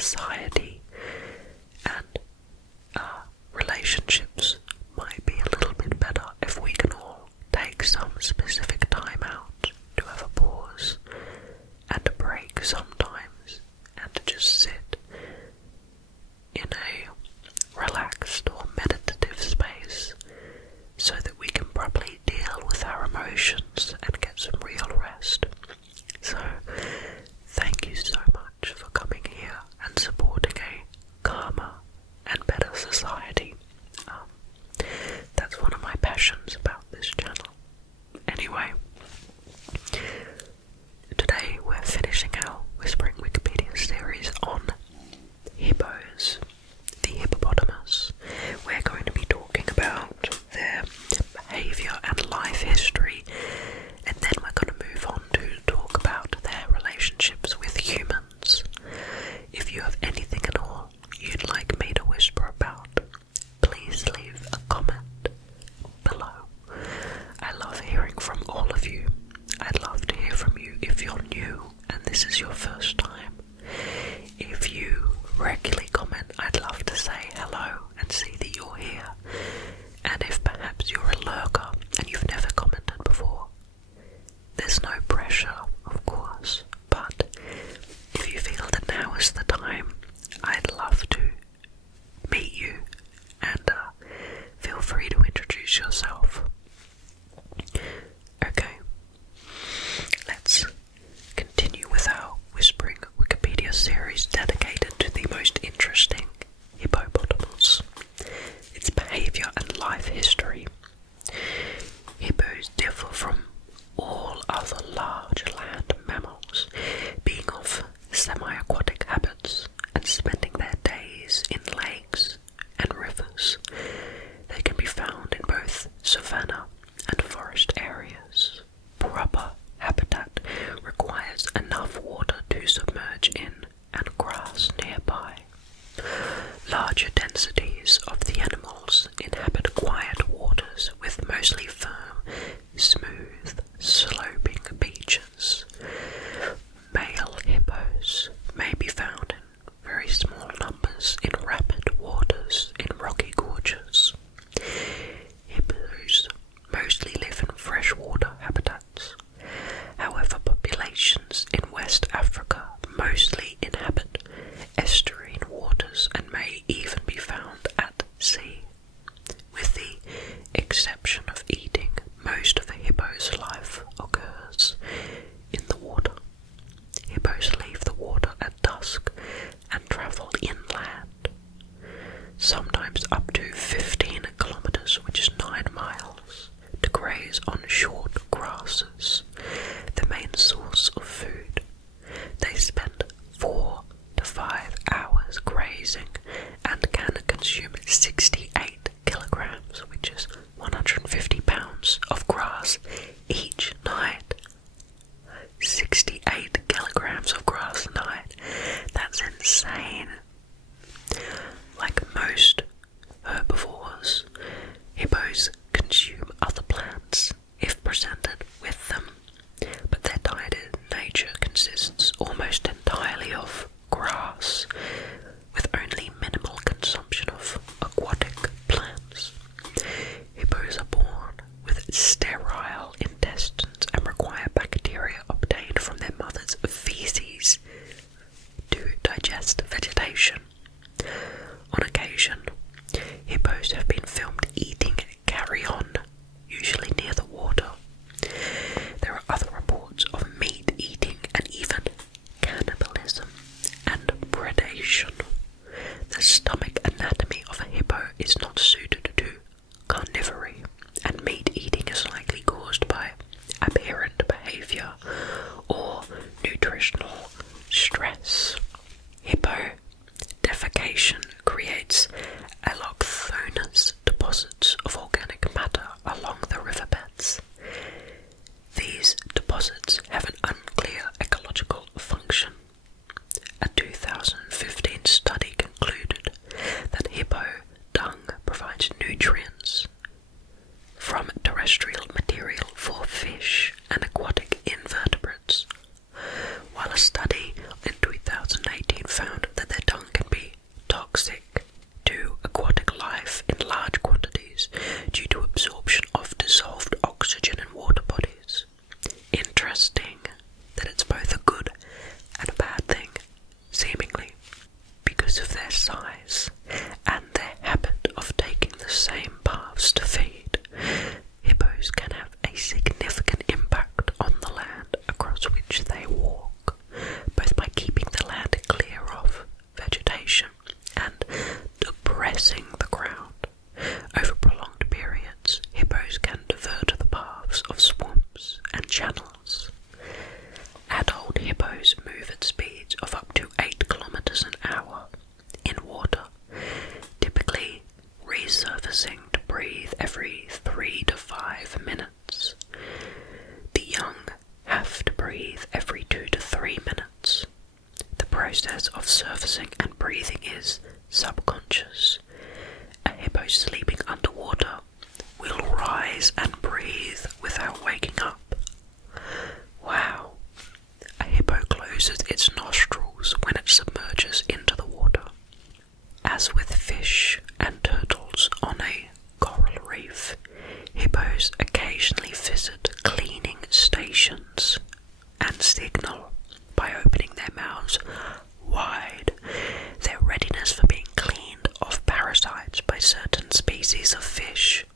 society and relationships might be a little bit better if we can all take some specific time out to have a pause and a break sometimes, and to just sit in a relaxed or meditative space so that we can properly deal with our emotions and get some real rest. So, thank you so much for coming here and supporting a calmer and better society. That's one of my passions about this channel. Anyway, today we're finishing our Whispering Wikipedia series on hippos, the hippopotamus. We're going to be talking about their behaviour and life history, and then we're going to move on to talk about their relationships with humans. If you have anything at all you'd like me to whisper about, please leave a comment below. I love hearing from all of you. I'd love to hear from you if you're new and this is your first time. If you regularly comment, I'd love to say hello and see that you're here. And if perhaps you're a lurker and you've never commented before, there's no pressure, of course, but if you feel that now is the time, I'd love to meet you, and feel free to introduce yourself. Okay, let's continue with our Whispering Wikipedia series dedicated to the most interesting hippopotamus, its behaviour and life history. Hippos differ from all other large land mammals, being of semi-aquatic habits and spending their days in lakes and rivers. They can be found in both savanna and forest areas. Proper habitat requires enough water to submerge in and grass nearby. Larger densities of the animals inhabit quiet waters with mostly firm, smooth, sloping beaches. Male hippos may be found in very small numbers in rapid waters in rocky gorges. Hippos mostly live in freshwater habitats. However, populations in West Africa mostly inhabit estuarine waters and may even be found at sea. With the exception of eating, most of a hippo's life occurs in the water. Hippos leave the water at dusk and travel inland, sometimes up to 15 kilometers, which is 9 miles, to graze on short grasses, the main source of food. They spend 4 to 5 hours grazing and can consume 68 kilograms, which is 150 pounds of grass each night. 68 kilograms of grass a night. That's insane. Like most herbivores, hippos consume other plants if presented with them, but their diet in nature consists almost entirely of grass, with only minimal consumption of aquatic plants. Hippos are born with sterile intestines and require bacteria obtained from their mother's feces to digest vegetation. On occasion, hippos have been filmed eating carrion, usually near the water. There are other reports of meat eating and even cannibalism and predation. The stomach anatomy of a hippo is not suited to carnivory, and meat eating is likely caused by aberrant behaviour or nutritional stress. Hippo defecation creates allochthonous deposits of organic matter along the riverbeds. These deposits have an unclear ecological function. A 2015 study concluded that hippo dung provides nutrients from terrestrial material for fish and aquatic invertebrates, while a study in 2018 found that their which they walk, both by keeping the land clear of vegetation and depressing the ground. Over prolonged periods, hippos can divert the paths of swamps and channels. Adult hippos move at speeds of up to 8 kilometers an hour in water, typically resurfacing to breathe every 3 to 5 minutes. The young have to breathe every 2 to 3 minutes. The process of surfacing and breathing is subconscious. A hippo sleeping underwater will rise and breathe without waking up. Wow! A hippo closes its nostrils when it submerges into the water. As with fish and turtles on a coral reef, hippos occasionally visit cleaning stations and signal by opening their mouths wide their readiness for being cleaned of parasites by certain species of fish.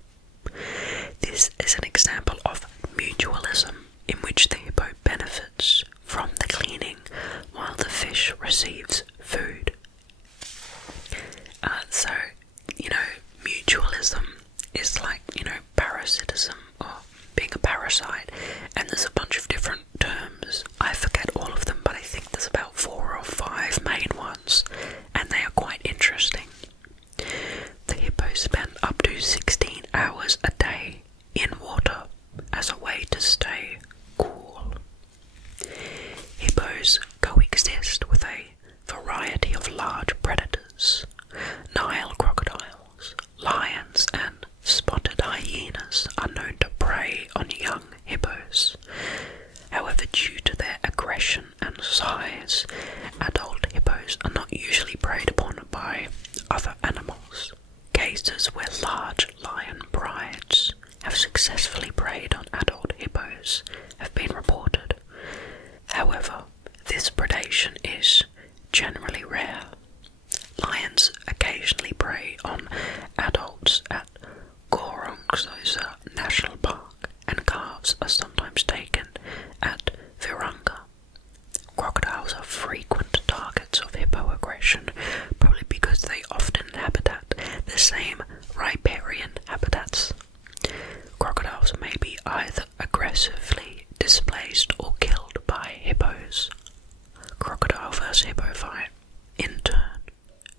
This is an example of mutualism, in which the hippo benefits from the cleaning while the fish receives food. So, mutualism is like, parasitism or being a parasite, and there's a bunch of different terms. I forget all of them, but I think there's about 4 or 5 main ones, and they are quite interesting. The hippos spend up to 16 hours a day in water as a way to stay cool. Hippos coexist with a variety of large predators. Nile crocodiles, lions, and spotted hyenas are known to prey on young hippos. However, due to their aggression and size, adult hippos are not usually preyed upon by other animals. Cases where large lion brides have successfully preyed on adult hippos have been reported. However, this predation is generally rare. Lions occasionally prey on adults at Gorongosa National Park, and calves are sometimes taken at Virunga. Crocodiles are frequent targets of hippo aggression, probably because they often inhabit the same riparian habitats. Crocodiles may be either aggressively displaced or killed by hippos. Crocodile vs. hippo fight, in turn,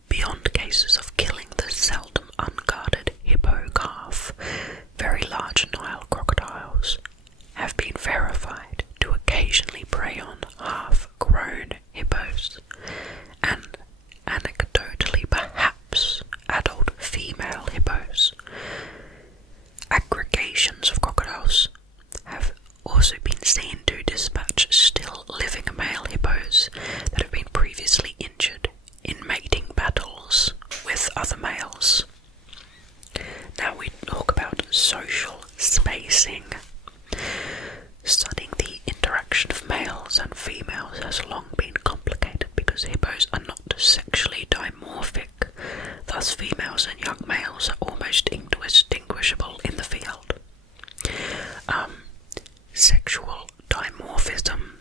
beyond cases of killing the seldom unguarded hippo calf, very large Nile crocodiles have been verified to occasionally prey on half-grown hippos, and anecdotally perhaps adult female hippos. Aggregations of crocodiles have also been seen to dispatch still living male hippos that have been previously injured in mating battles with other males. Now we talk about social spacing. Studying the interaction of males and females has long been complicated because hippos are not sexually dimorphic. Thus, females and young males are almost indistinguishable in the field. Sexual dimorphism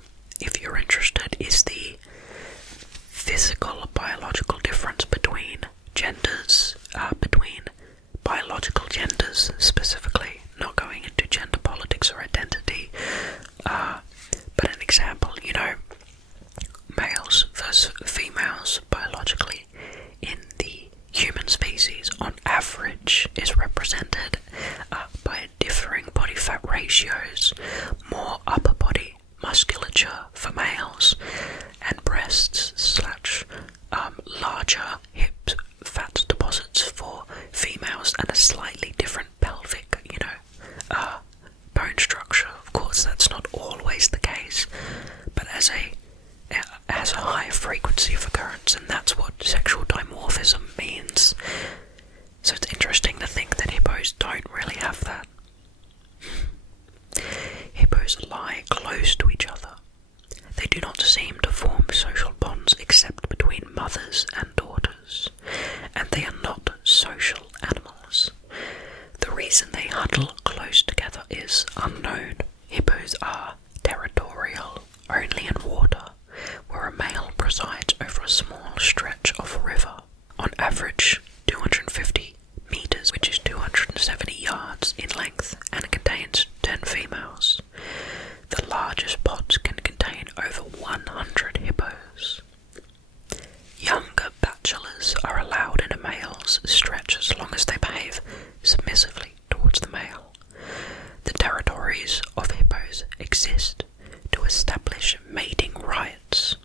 establish mating rights.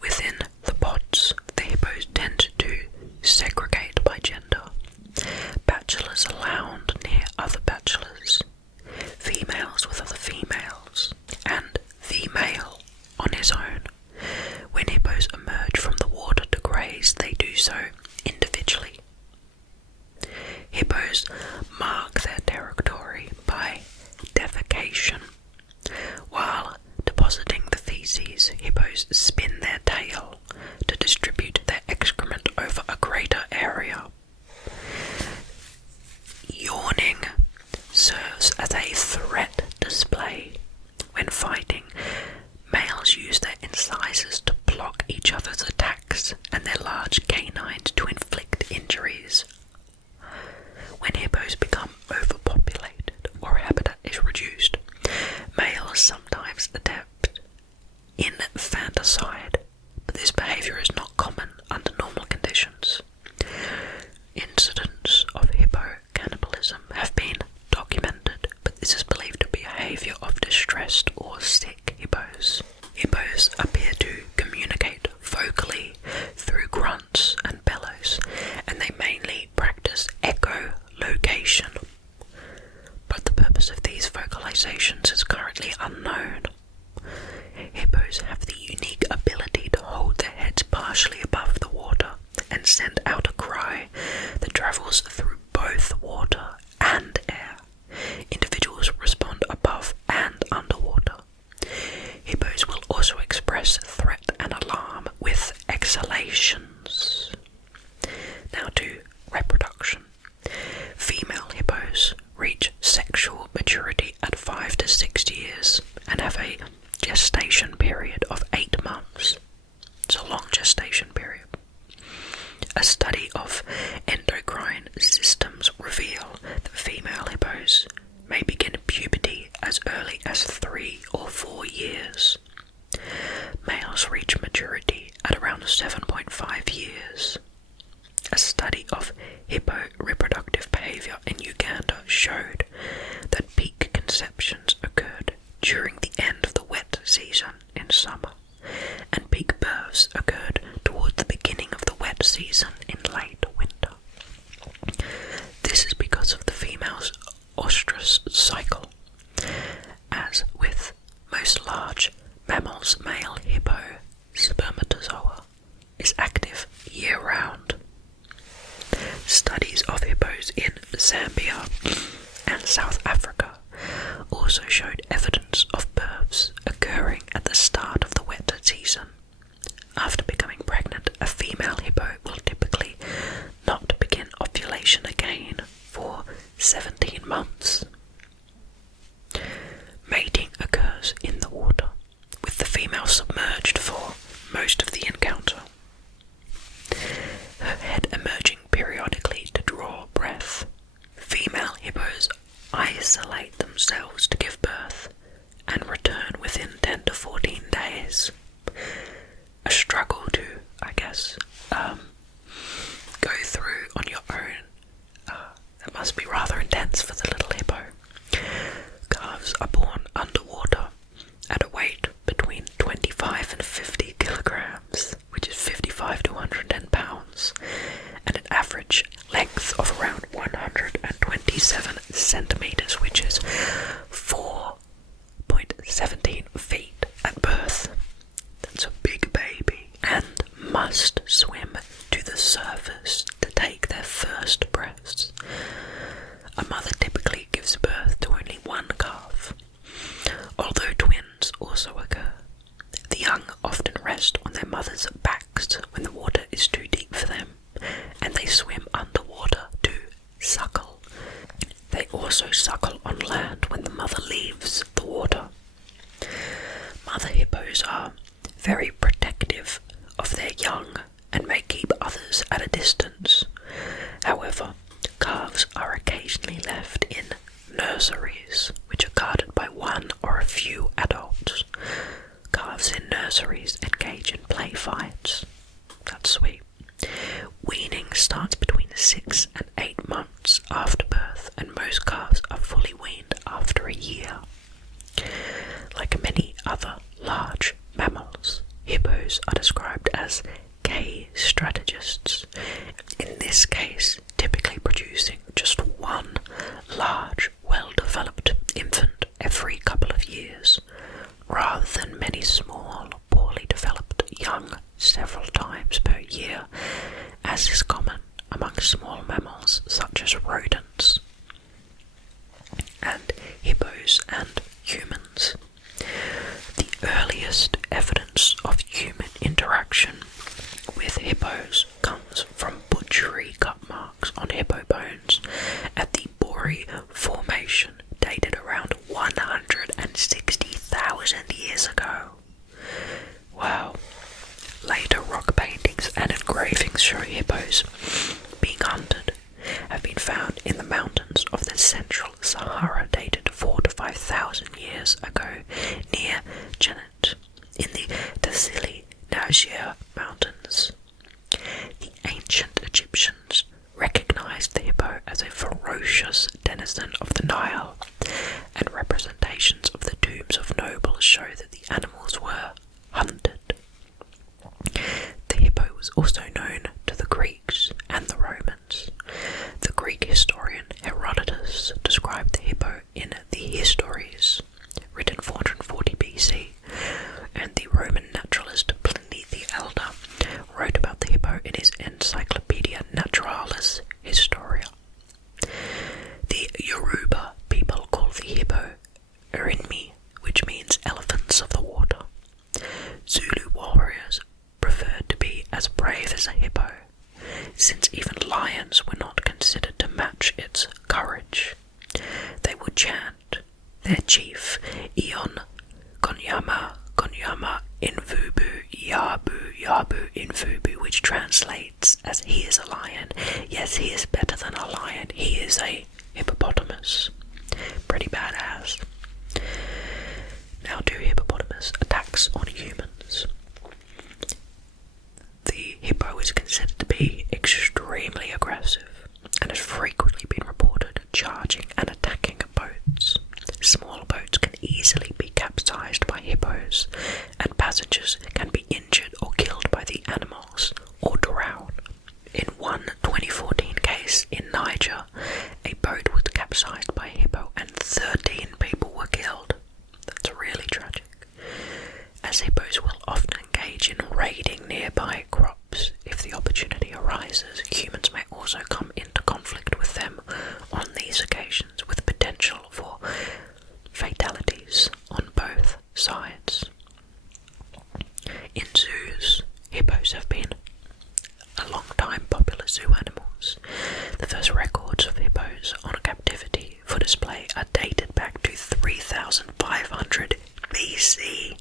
Within the pods, the hippos tend to segregate by gender. Bachelors are lounged near other bachelors, females with other females, and the male on his own. When hippos emerge from the water to graze, they do so individually. Hippos mark their territory by defecation. While depositing the feces, hippos spin their tail to distribute their excrement over a greater area. Yawning serves as a threat display. When fighting, males use their incisors to block each other's attacks and their large canines to inflict injuries. When hippos become overpopulated or habitat is reduced, males sometimes attempt infanticide, but this behaviour is not common under normal conditions. Incidents of hippo cannibalism have been documented, but this is believed to be behaviour of distressed or sick hippos. Hippos appear to communicate vocally through grunts and bellows, and they mainly practice echolocation. But the purpose of these vocalizations is currently unknown. Hippos have the unique ability to hold their heads partially above the water and send out a cry that travels through both water and air. Individuals respond above and underwater. Hippos will also express threat and alarm with exhalations. Now to reproduction. Female hippos reach sexual maturity at 5 to 6 years and have a gestation period of 8 months. It's a long gestation period. A study of endocrine systems reveal that female hippos may begin puberty as early as 3 or 4 years. Males reach maturity at around 7.5 years. A study of hippo reproductive behaviour in Uganda showed that peak conceptions occurred during the end of the wet season in summer, and peak births occurred toward the beginning of the wet season in late winter. This is because of the female's oestrus cycle. As with most large mammals, male hippo spermatozoa is active year-round. Studies of hippos in Zambia and South Africa also showed evidence of births occurring at the start of the wet season. After becoming pregnant, a female hippo will typically not begin ovulation again for 17 months. Mating occurs in the water, with the female submerged for most of the encounter, her head emerging periodically to draw breath. Female hippos isolate themselves to give birth and return within 10 to 14 days. A struggle to, go through on your own. That must be rather intense for the little hippo. Calves are born underwater at a weight between 25 and 50 kilograms, which is 55 to 110 pounds, and an average length of around 127 centimeters, which is 4.17 feet at birth. That's a big baby, and must swim to the surface to take their first breaths. A mother typically gives birth to only one calf, although twins also occur. The young often rest on their mothers' backs when the water is too deep for them, and they swim underwater to suckle. They also suckle on land when the mother leaves the water. Mother hippos are very protective of their young and may keep others at a distance. However, calves are occasionally left in nurseries, which are guarded by one or a few adults. Calves in nurseries engage in play fights. That's sweet. Weaning starts between 6 and 8 months after birth, and most calves are fully weaned after a year. Like many other earliest evidence of human interaction with hippos comes from butchery cut marks on hippo bones at the Bori Formation, dated around 160,000 years ago. Wow. Later rock paintings and engravings show hippos being hunted have been found in the mountains of the central Sahara, dated 4,000 to 5,000 years ago, near Janet, in the Tassili Niger Mountains. The ancient Egyptians recognized the hippo as a ferocious denizen of the Nile, and representations of the tombs of nobles show that the animals were hunted. The hippo was also known to the Greeks and the Romans. The Greek historian Herodotus described the hippo in the Histories, written 440 BC, and the Roman naturalist Pliny the Elder wrote about the hippo in his Encyclopedia Naturalis Historia. The Yoruba people call the hippo Erinmi, which means elephants of the water. Zulu warriors preferred to be as brave as a hippo, since even lions were not considered to match its courage. They would chant their chief, Ion Konyama, Konyama Infubu, Yabu, Yabu Infubu, which translates as he is a lion. Yes, he is better than a lion. He is a hippopotamus. Pretty badass. Now, do hippopotamus attacks on humans? The hippo is considered to be extremely aggressive and has frequently been reported charging and attacking boats. Small boats can easily be capsized by hippos, and passengers can be injured or killed by the animals or drown. In one 2014 case in Niger, a boat was capsized by a hippo and 13 people were killed. That's really tragic, as hippos will often engage in raiding nearby crops. If the opportunity arises, humans may also come into conflict with them on these occasions, with potential for fatalities on both sides. In zoos, hippos have been a long time popular zoo animals. The first records of hippos on captivity for display are dated back to 3,500 BC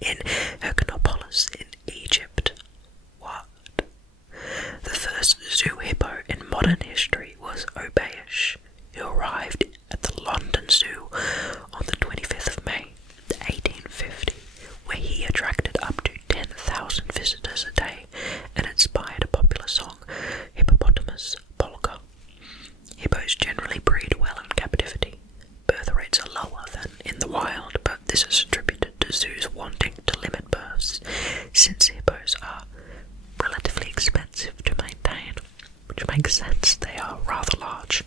in Herculopolis in Egypt. What? The first zoo hippo in modern history was Obeish, who arrived at the London Zoo on the 25th of May, 1850, where he attracted up to 10,000 visitors a day and inspired a popular song, Hippopotamus Polka. Hippos generally breed well in captivity. Birth rates are lower than in the wild, but this is attributed to zoos wanting to limit births, since hippos are relatively expensive to maintain, which makes sense. They are rather large.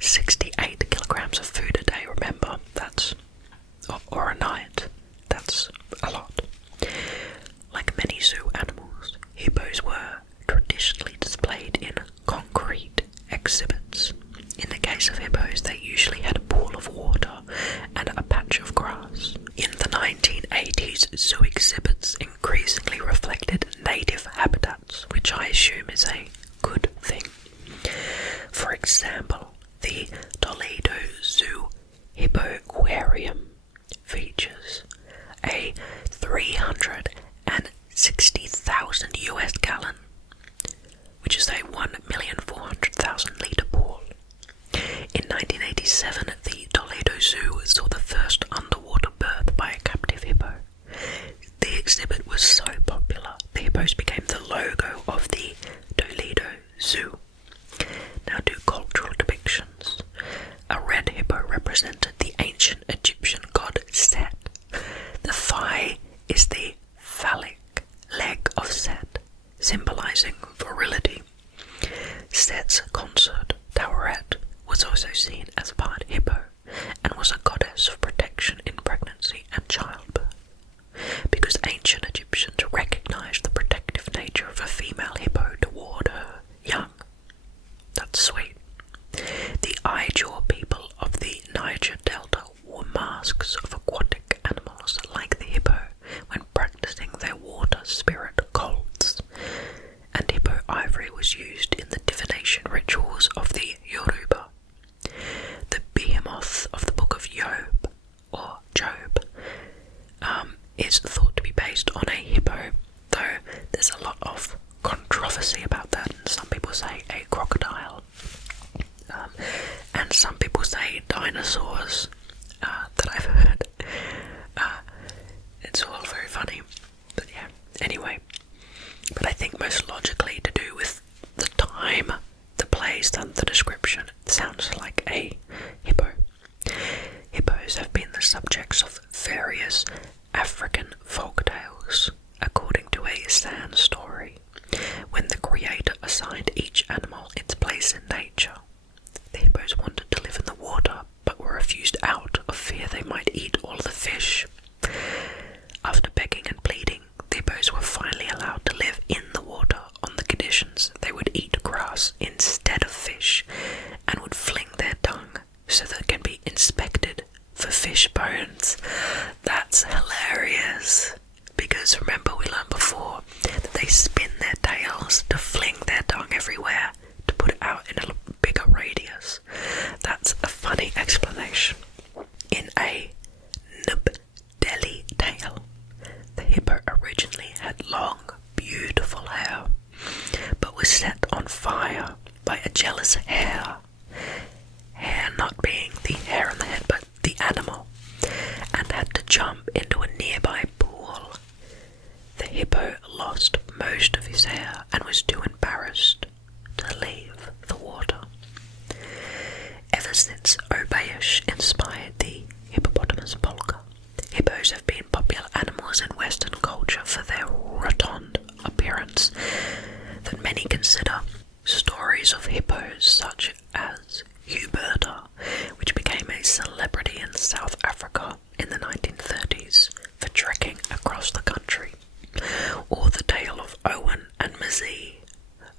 68 kilograms of food a day, remember, that's, or a night, that's a lot. Like many zoo animals, hippos were traditionally displayed in concrete exhibits. In the case of hippos, they usually had a pool of water and a patch of grass. In the 1980s, zoo exhibits increasingly reflected native habitats, which I assume is a good thing. For example, the Toledo Zoo Hippo Aquarium features a 360,000 US gallon, which is a 1,400,000 litre pool. In 1987, the Toledo Zoo saw the first underwater birth by a captive hippo. The exhibit was so popular, the hippos became the logo of the Toledo Zoo. Now do cultural depictions. A red hippo represented the ancient Egyptian god Set. The thigh is the is thought to be based on a hippo, though there's a lot of controversy about that. Some people say a crocodile, and some people say dinosaurs, that I've heard. It's all very funny, but yeah, anyway. But I think most logically to do with the time, the place, and the description, it sounds like a hippo. Hippos have been the subjects of various African folktales, according to a sand story, when the creator assigned each animal its place in nature. The hippos wanted to live in the water, but were refused out of fear they might eat all the fish. After begging and pleading, the hippos were finally allowed to live in the water on the conditions they would eat grass instead of fish, and would fling their tongue so that it can be inspected for fish bones. That's hilarious, because remember we learned before that they spin their tails to fling their tongue everywhere to put it out in a bigger radius. That's a funny explanation. In a nub-belly tail, the hippo originally had long, beautiful hair, but was set on fire by a jealous hare. Hare not being the hair on the head, but the animal, and had to jump into a nearby pool. The hippo lost most of his hair and was too embarrassed to leave the water. Ever since Obeish inspired the hippopotamus polka, hippos have been popular animals in Western culture for their rotund appearance that many consider. Stories of hippos such as Huberta, which became a celebrity in South Africa in the 1930s for trekking across the country, or the tale of Owen and Mazee,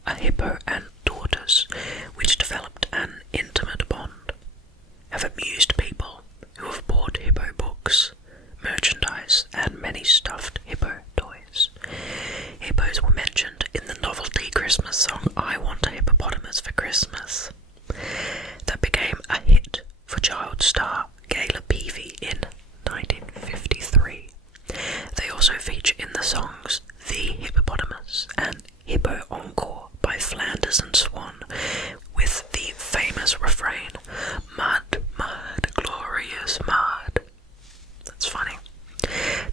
a hippo and tortoise which developed an intimate bond, have amused people who have bought hippo books, merchandise, and many stuffed hippo toys. Hippos were mentioned in the novelty Christmas song I Want a Hippopotamus for Christmas, that became a hit for child star Gayla Peavy in 1953. They also feature in the songs The Hippopotamus and Hippo Encore by Flanders and Swan, with the famous refrain, "Mud, mud, glorious mud." That's funny.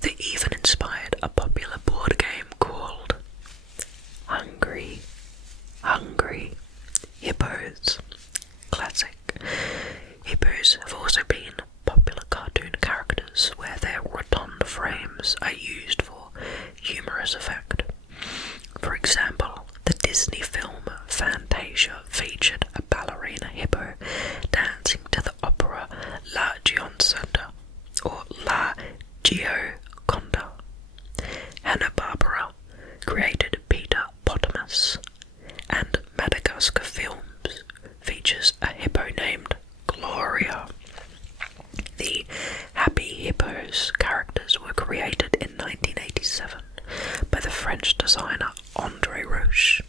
They even inspired a popular board game called Hungry, Hungry Hippos. Classic. Hippos have also been popular cartoon characters where their rotund frames are used for humorous effect. For example, the Disney film Fantasia featured a ballerina hippo dancing to the opera La Gioconda, or La Gioconda. Hanna-Barbera created Peter Potamus, and Madagascar Films features a hippo named Gloria. The Happy Hippos characters were created in 1987 by the French designer André Roche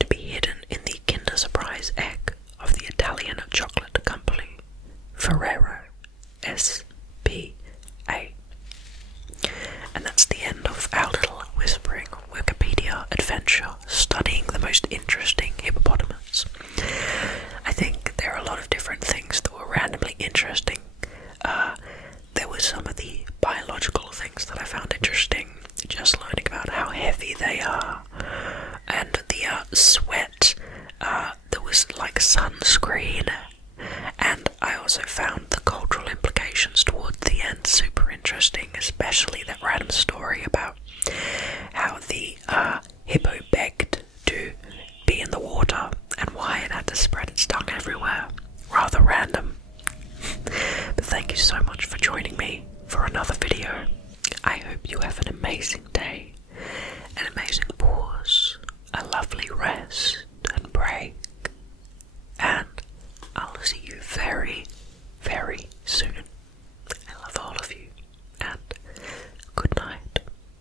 to be hidden in the Kinder Surprise egg of the Italian chocolate company Ferrero S.P.A. And that's the end of our little whispering Wikipedia adventure studying the most interesting hippopotamus. I think there are a lot of different things that were randomly interesting. There were some of the biological things that I found interesting, just learning about how heavy they are, and the sweat that was like sunscreen. And I also found the cultural implications towards the end super interesting, especially that random story about how the hippo begged to be in the water and why it had to spread its tongue everywhere. Rather random. But thank you so much for joining me for another video. I hope you have an amazing day.